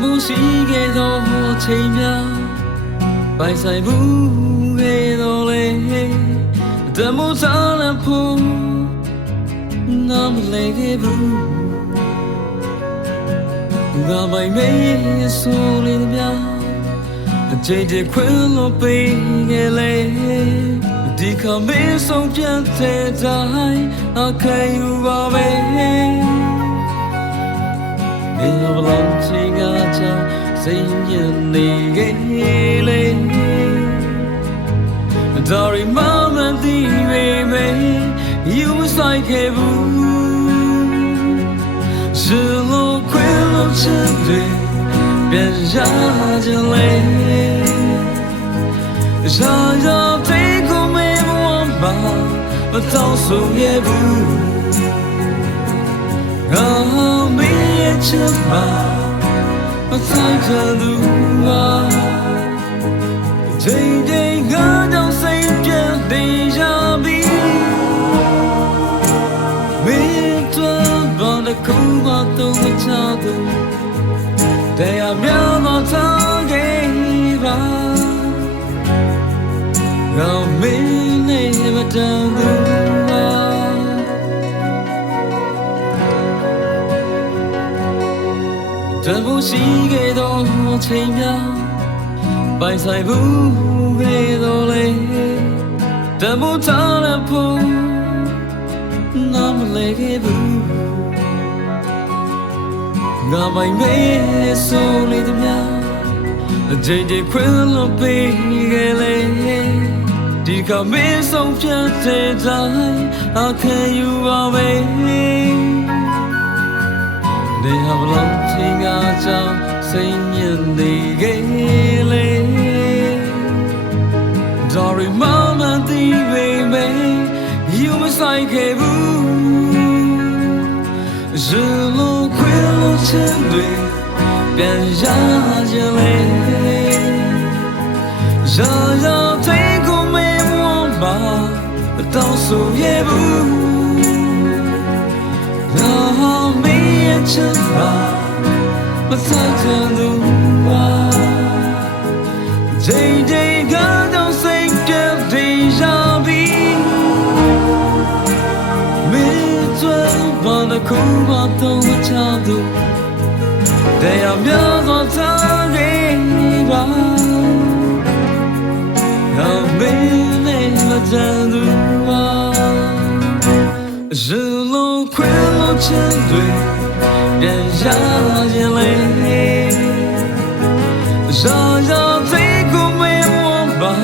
မှုရှိခဲ့သောချိန်များပိုင်ဆိုင်မှုခဲ့တော်လေတမှုစားလဖို့နာမလဲခဲ့ဘူးငါပိုင်မေးဆိုလေများအချိန်တည်းခွင်လို့ပေးခဲ့လေဒီခမေးဆုံးပြတ်တဲ့တိုင်းအခါယူပါပဲနေဘလုံးချင်ကချာစိတ်ညစ်နေခဲ့လေဒါရီမမတီးပေမဲ့ you was like heaven 是路ခွေလို့ချင်တယ်ပြန်ရကြလေရာရာတိတ်ကိုမေးဖို့မှာမတော့ဆိုရဘူးငါမေးချင်မှာမဆိုင်ကြလို့ပါချိန်ချိန်ငါတော့စိတ်ပြတ်နေရပြီမင်းတို့ဘာလို့ခုမှတော့မချတော့တရားများတော့ထားခဲ့ပါငါမင်းနဲ့မတန်ဘူးတမှုရှိခဲ့သောချိန်များပိုင်ဆိုင်မှုခဲ့တော်လေတမှုထားတဲ့ဖို့နာမလဲခဲ့ဘူးငါပိုင်မေးဆိုလေတများအချိန်တည်းခွင်လို့ပေးခဲ့လေဒီကမေးဆုံးဖြတ်တဲ့တိုင်းအခါယူပါပဲနေဟာဘလုံးချင်ကကြောင့်စိတ်ညစ်နေခဲ့လေဒါရီမမတီးပေမဲ့ you must like it 是路ခွေလို့ချင်တယ်ပြန်ရကြလေရာရာတိတ်ကိုမေးဖို့မှာတော့ဆိုရဘူးငါမေးချင်ပါမဆိုင်ကြလို့ပါချိန်ချိန်ကတော့စိတ်ပြတ်နေရပြီမင်းတို့ဘာလို့ခုမှတော့မချတော့တရားများတော့ထားခဲ့ပါငါမင်းနဲ့မတန်လို့ပါ是路ခွေလို့ချင်တယ်ပြန်ရရင်လေရာရာသိကိုမေးဖို့ပါ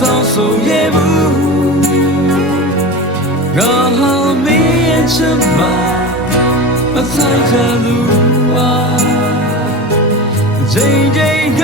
တော့ဆိုရဘူးငါမင်းချစ်မှာမဆိုင်ကြလို့ပါချိန်ချိန်က